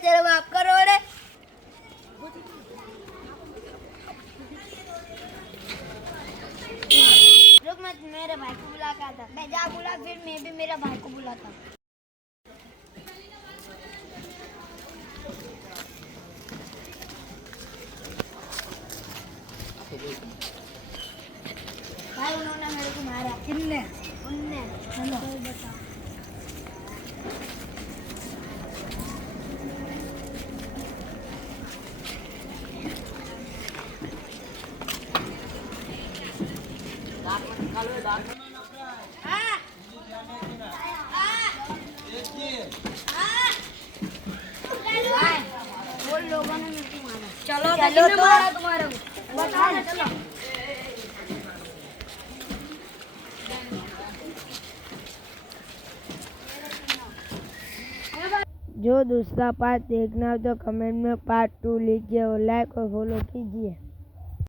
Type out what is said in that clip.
तेरे बाप का रोड है। रुक मैं मेरे भाई को बुला के आता। मैं जा बुला फिर मैं भी मेरा भाई को बुलाता। भाई उन्होंने मेरे को मारा। किसने? उनने। चलो बता। लोगों ने मेरे को मारा। चलो चलो तो मारा तुम्हारा बता ना। चलो जो दूसरा पार्ट देखना हो तो कमेंट में पार्ट 2 लिखिए और लाइक और फॉलो कीजिए।